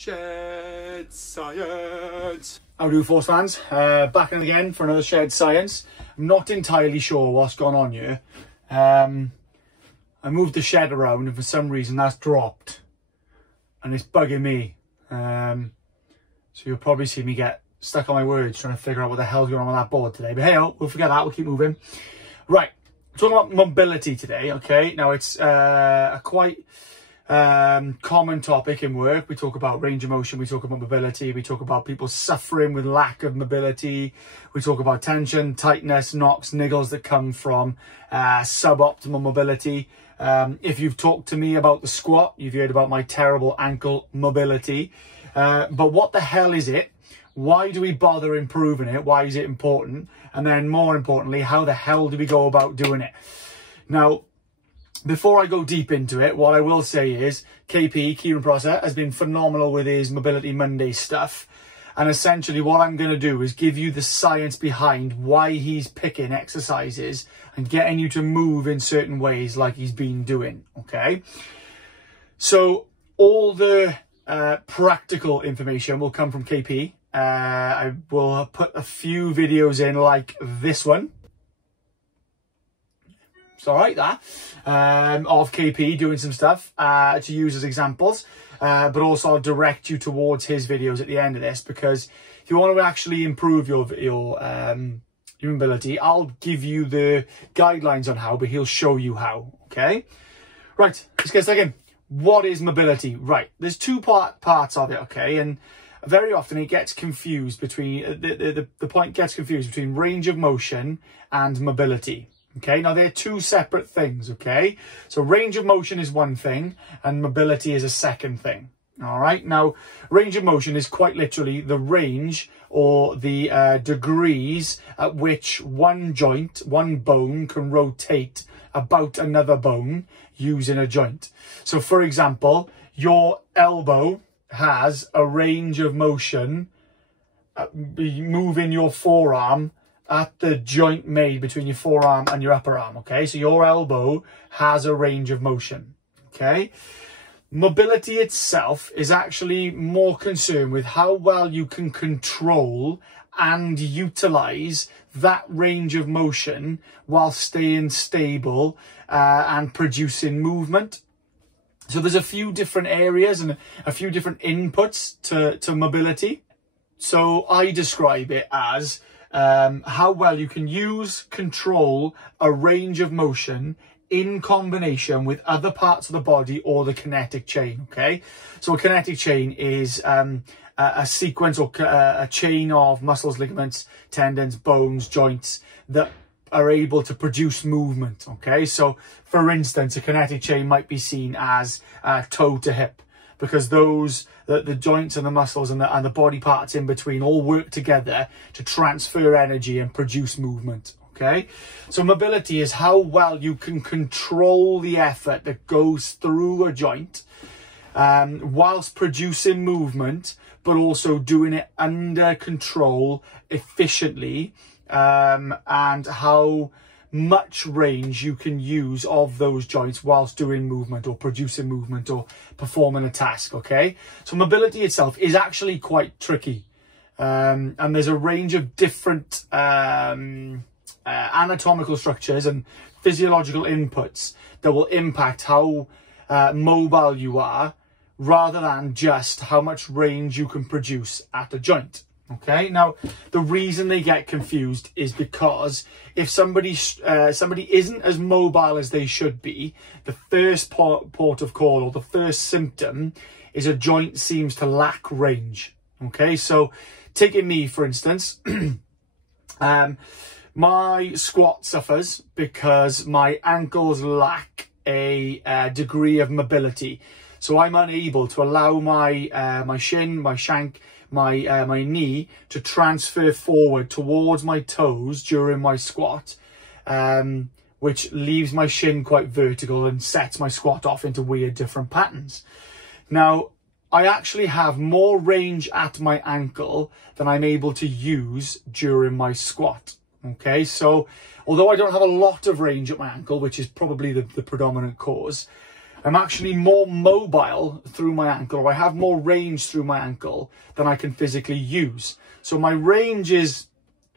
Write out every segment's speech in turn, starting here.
Shed Science. How do Force fans? Back in again for another Shed Science. I'm not entirely sure what's gone on here. I moved the shed around and for some reason that's dropped. And it's bugging me. So you'll probably see me get stuck on my words trying to figure out what the hell's going on with that board today. But hey, we'll forget that. We'll keep moving. Right. Talking about mobility today, okay? Now it's a quite common topic in work. We talk about range of motion, we talk about mobility, we talk about people suffering with lack of mobility, we talk about tension, tightness, knocks, niggles that come from suboptimal mobility. If you've talked to me about the squat, you've heard about my terrible ankle mobility. But what the hell is it? Why do we bother improving it? Why is it important? And then more importantly, how the hell do we go about doing it? Now, before I go deep into it, what I will say is KP, Kieran Prosser, has been phenomenal with his Mobility Monday stuff. And essentially what I'm going to do is give you the science behind why he's picking exercises and getting you to move in certain ways like he's been doing, okay? So all the practical information will come from KP. I will put a few videos in like this one. It's all right, that, of KP doing some stuff to use as examples, but also I'll direct you towards his videos at the end of this, because if you want to actually improve your mobility, I'll give you the guidelines on how, but he'll show you how, okay? Right, let's get stuck in. What is mobility? Right, there's two parts of it, okay? And very often it gets confused between, the point gets confused between range of motion and mobility. Okay, now they're two separate things, okay? So range of motion is one thing and mobility is a second thing. All right, now range of motion is quite literally the range or the degrees at which one joint, one bone can rotate about another bone using a joint. So for example, your elbow has a range of motion moving your forearm at the joint made between your forearm and your upper arm, okay? So your elbow has a range of motion, okay? Mobility itself is actually more concerned with how well you can control and utilize that range of motion while staying stable and producing movement. So there's a few different areas and a few different inputs to mobility. So I describe it as how well you can control a range of motion in combination with other parts of the body or the kinetic chain, okay? So a kinetic chain is a sequence or a chain of muscles, ligaments, tendons, bones, joints that are able to produce movement, okay? So for instance, a kinetic chain might be seen as toe to hip, because the joints and the muscles and the body parts in between all work together to transfer energy and produce movement, okay? So mobility is how well you can control the effort that goes through a joint whilst producing movement, but also doing it under control efficiently, and how much range you can use of those joints whilst doing movement or producing movement or performing a task, okay? So mobility itself is actually quite tricky. And there's a range of different anatomical structures and physiological inputs that will impact how mobile you are, rather than just how much range you can produce at a joint. Okay, now the reason they get confused is because if somebody isn't as mobile as they should be, the first port of call or the first symptom is a joint seems to lack range. Okay, so taking me for instance, my squat suffers because my ankles lack a degree of mobility. So I'm unable to allow my my shin, my shank, my knee to transfer forward towards my toes during my squat, which leaves my shin quite vertical and sets my squat off into weird different patterns. Now, I actually have more range at my ankle than I'm able to use during my squat. Okay, so although I don't have a lot of range at my ankle, which is probably the predominant cause, I'm actually more mobile through my ankle, or I have more range through my ankle than I can physically use. So my range is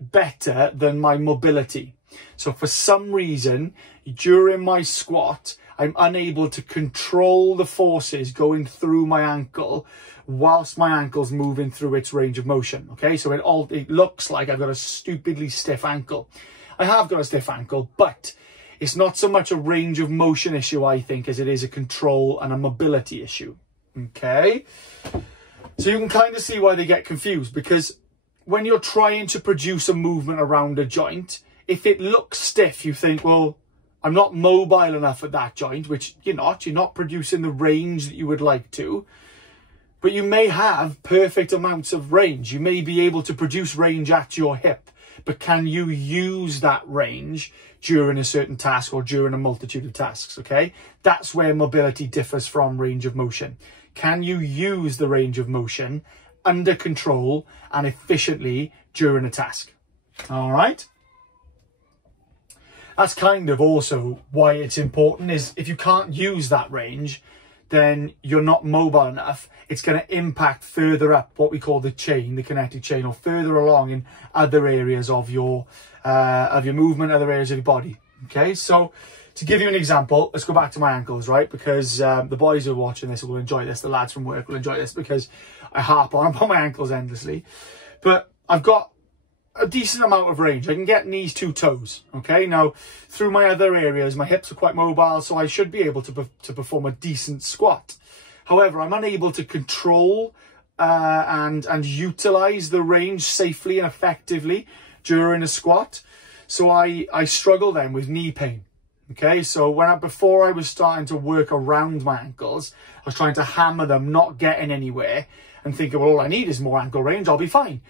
better than my mobility. So for some reason, during my squat, I'm unable to control the forces going through my ankle whilst my ankle's moving through its range of motion. Okay, so it looks like I've got a stupidly stiff ankle. I have got a stiff ankle, but it's not so much a range of motion issue, I think, as it is a control and a mobility issue. Okay, so you can kind of see why they get confused, because when you're trying to produce a movement around a joint, if it looks stiff, you think, well, I'm not mobile enough at that joint, which you're not producing the range that you would like to, but you may have perfect amounts of range. You may be able to produce range at your hip, but can you use that range during a certain task or during a multitude of tasks? Okay, that's where mobility differs from range of motion. Can you use the range of motion under control and efficiently during a task? All right. That's kind of also why it's important, is if you can't use that range, then you're not mobile enough. It's going to impact further up what we call the chain, the connected chain, or further along in other areas of your movement, other areas of your body. Okay, so to give you an example, let's go back to my ankles, right? Because the boys who are watching this will enjoy this. The lads from work will enjoy this, because I harp on about my ankles endlessly. But I've got a decent amount of range. I can get knees to toes. Okay, now through my other areas, my hips are quite mobile, so I should be able to perform a decent squat. However, I'm unable to control and utilize the range safely and effectively during a squat. So I struggle then with knee pain. Okay, so before I was starting to work around my ankles, I was trying to hammer them, not getting anywhere, and thinking, well, all I need is more ankle range, I'll be fine.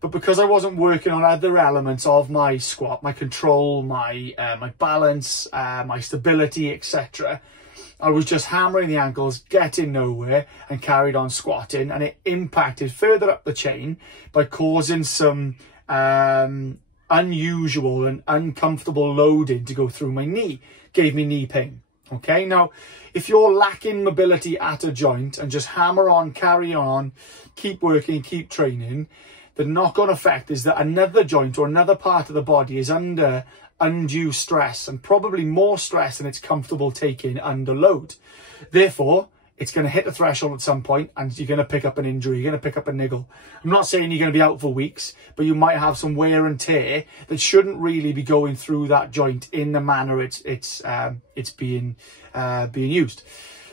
But because I wasn't working on other elements of my squat, my control, my balance, my stability, etc., I was just hammering the ankles, getting nowhere, and carried on squatting, and it impacted further up the chain by causing some unusual and uncomfortable loading to go through my knee. Gave me knee pain. Okay, now if you're lacking mobility at a joint and just hammer on, carry on, keep working, keep training, the knock-on effect is that another joint or another part of the body is under undue stress, and probably more stress than it's comfortable taking under load. Therefore, it's going to hit the threshold at some point and you're going to pick up an injury, you're going to pick up a niggle. I'm not saying you're going to be out for weeks, but you might have some wear and tear that shouldn't really be going through that joint in the manner it's being used.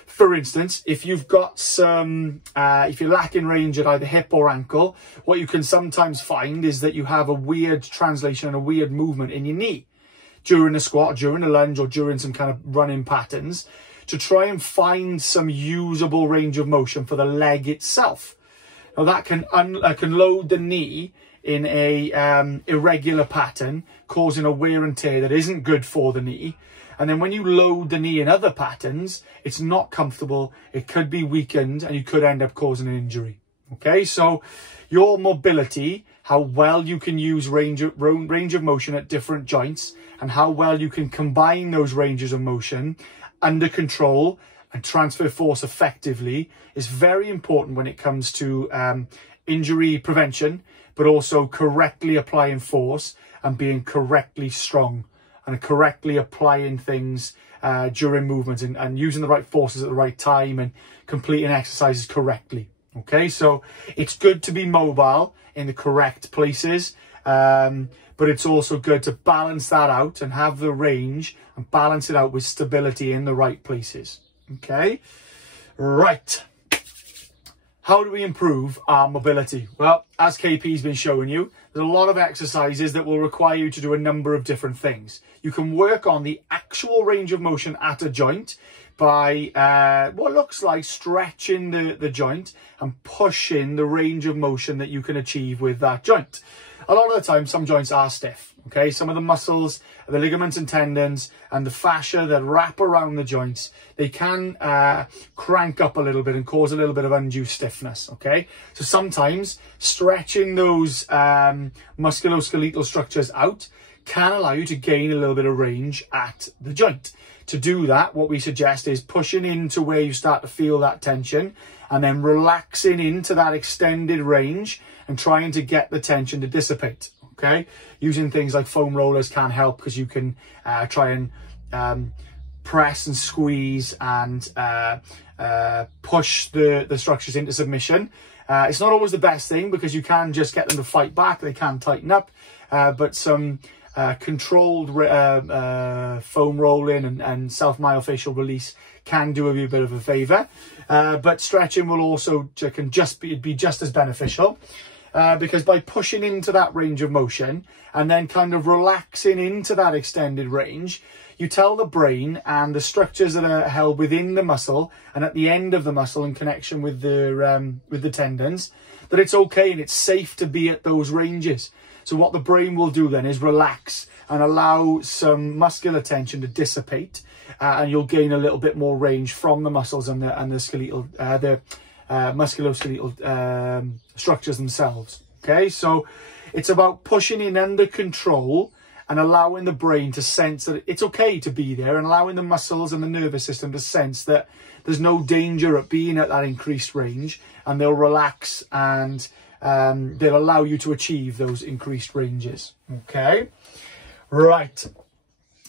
For instance, if you've got if you're lacking range at either hip or ankle, what you can sometimes find is that you have a weird translation and a weird movement in your knee during a squat, during a lunge, or during some kind of running patterns, to try and find some usable range of motion for the leg itself. Now that can load the knee in a irregular pattern, causing a wear and tear that isn't good for the knee. And then when you load the knee in other patterns, it's not comfortable, it could be weakened, and you could end up causing an injury. Okay, so your mobility, how well you can use range of motion at different joints, and how well you can combine those ranges of motion under control and transfer force effectively, is very important when it comes to injury prevention, but also correctly applying force and being correctly strong and correctly applying things during movements, and using the right forces at the right time and completing exercises correctly. Okay, so it's good to be mobile in the correct places, but it's also good to balance that out and have the range and balance it out with stability in the right places. Okay, right. How do we improve our mobility? Well, as KP's been showing you, there's a lot of exercises that will require you to do a number of different things. You can work on the actual range of motion at a joint by what looks like stretching the joint and pushing the range of motion that you can achieve with that joint. A lot of the time, some joints are stiff. Okay, some of the muscles, the ligaments and tendons, and the fascia that wrap around the joints, they can crank up a little bit and cause a little bit of undue stiffness. Okay, so sometimes stretching those musculoskeletal structures out can allow you to gain a little bit of range at the joint. To do that, what we suggest is pushing into where you start to feel that tension and then relaxing into that extended range and trying to get the tension to dissipate, okay? Using things like foam rollers can help because you can try and press and squeeze and push the structures into submission. It's not always the best thing because you can just get them to fight back. They can tighten up, but some controlled foam rolling and self-myofascial release can do you a bit of a favour. But stretching will also can just be just as beneficial because by pushing into that range of motion and then kind of relaxing into that extended range, you tell the brain and the structures that are held within the muscle and at the end of the muscle in connection with the tendons that it's okay and it's safe to be at those ranges. So what the brain will do then is relax and allow some muscular tension to dissipate, and you'll gain a little bit more range from the muscles and the skeletal, musculoskeletal structures themselves. Okay, so it's about pushing in under control and allowing the brain to sense that it's okay to be there, and allowing the muscles and the nervous system to sense that there's no danger of being at that increased range, and they'll relax and they'll allow you to achieve those increased ranges. Okay, right.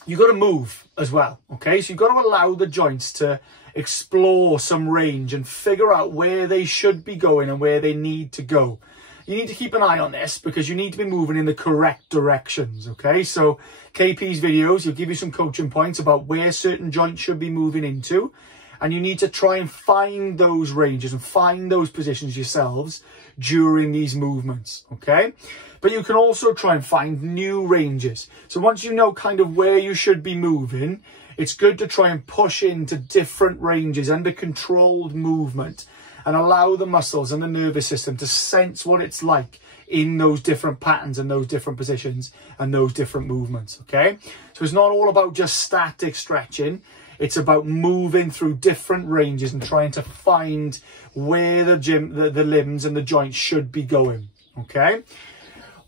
You've got to move as well. Okay, so you've got to allow the joints to explore some range and figure out where they should be going and where they need to go. You need to keep an eye on this because you need to be moving in the correct directions. Okay, so KP's videos, he'll give you some coaching points about where certain joints should be moving into, and you need to try and find those ranges and find those positions yourselves during these movements, okay? But you can also try and find new ranges. So once you know kind of where you should be moving, it's good to try and push into different ranges under controlled movement and allow the muscles and the nervous system to sense what it's like in those different patterns and those different positions and those different movements, okay? So it's not all about just static stretching. It's about moving through different ranges and trying to find where the limbs and the joints should be going, okay?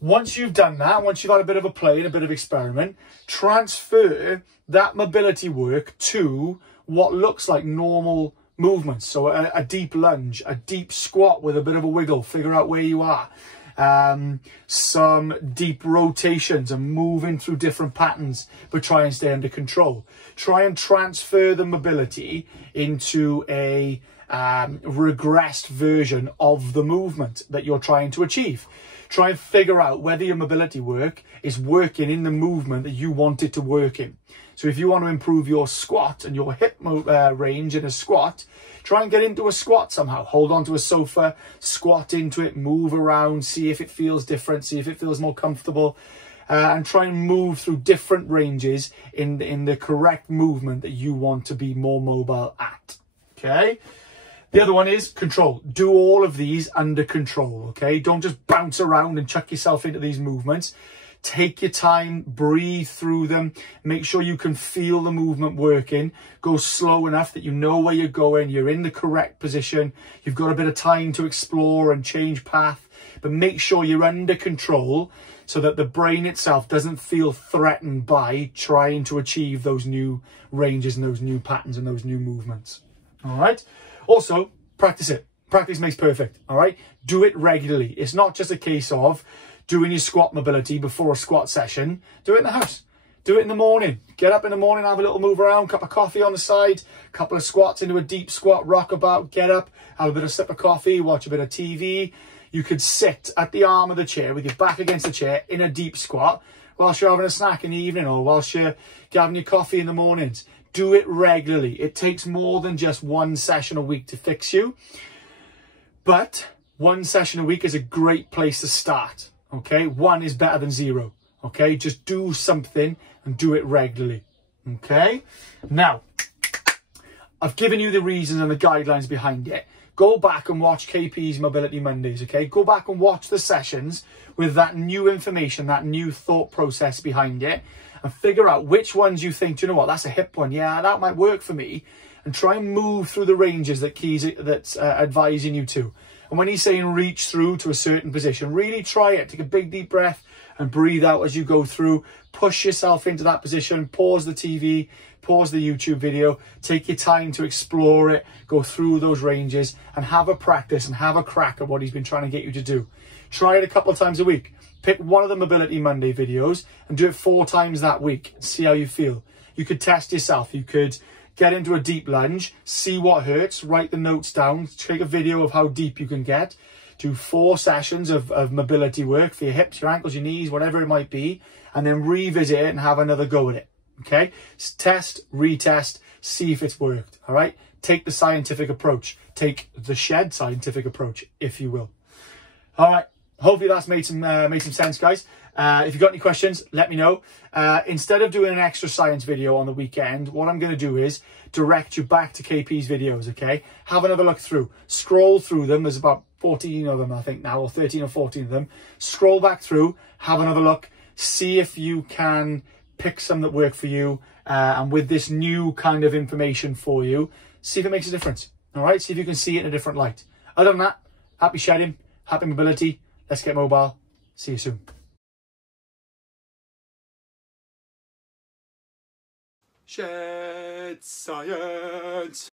Once you've done that, once you've had a bit of a play and a bit of experiment, transfer that mobility work to what looks like normal movements. So a deep lunge, a deep squat with a bit of a wiggle, figure out where you are. Some deep rotations and moving through different patterns, but try and stay under control. Try and transfer the mobility into a regressed version of the movement that you're trying to achieve. Try and figure out whether your mobility work is working in the movement that you want it to work in. So if you want to improve your squat and your hip range in a squat, try and get into a squat somehow. Hold on to a sofa, squat into it, move around, see if it feels different, see if it feels more comfortable, and try and move through different ranges in the correct movement that you want to be more mobile at, okay? The other one is control. Do all of these under control, okay? Don't just bounce around and chuck yourself into these movements. Take your time, breathe through them, make sure you can feel the movement working, go slow enough that you know where you're going, you're in the correct position, you've got a bit of time to explore and change path, but make sure you're under control so that the brain itself doesn't feel threatened by trying to achieve those new ranges and those new patterns and those new movements. All right. Also, practice it. Practice makes perfect. All right. Do it regularly. It's not just a case of doing your squat mobility before a squat session. Do it in the house. Do it in the morning. Get up in the morning, have a little move around, cup of coffee on the side, couple of squats into a deep squat, rock about, get up, have a bit of sip of coffee, watch a bit of TV. You could sit at the arm of the chair with your back against the chair in a deep squat whilst you're having a snack in the evening or whilst you're having your coffee in the mornings. Do it regularly. It takes more than just one session a week to fix you, but one session a week is a great place to start. Okay, one is better than zero. Okay, just do something and do it regularly. Okay, now I've given you the reasons and the guidelines behind it. Go back and watch KP's Mobility Mondays. Okay, go back and watch the sessions with that new information, that new thought process behind it, and figure out which ones you think, do you know what, that's a hip one. Yeah, that might work for me. And try and move through the ranges that that's advising you to. And when he's saying reach through to a certain position, really try it. Take a big deep breath and breathe out as you go through. Push yourself into that position, pause the TV, pause the YouTube video, take your time to explore it, go through those ranges and have a practice and have a crack at what he's been trying to get you to do. Try it a couple of times a week. Pick one of the Mobility Monday videos and do it 4 times that week. See how you feel. You could test yourself. You could get into a deep lunge, see what hurts, write the notes down, take a video of how deep you can get. Do 4 sessions of mobility work for your hips, your ankles, your knees, whatever it might be, and then revisit it and have another go at it. Okay? Test, retest, see if it's worked. All right? Take the scientific approach. Take the shed scientific approach, if you will. All right. Hopefully that's made some sense, guys. If you've got any questions, let me know. Instead of doing an extra science video on the weekend, what I'm going to do is direct you back to KP's videos, okay? Have another look through. Scroll through them. There's about 14 of them, I think now, or 13 or 14 of them. Scroll back through, have another look, see if you can pick some that work for you. And with this new kind of information for you, see if it makes a difference, all right? See if you can see it in a different light. Other than that, happy shedding, happy mobility. Let's get mobile. See you soon. Shed Science.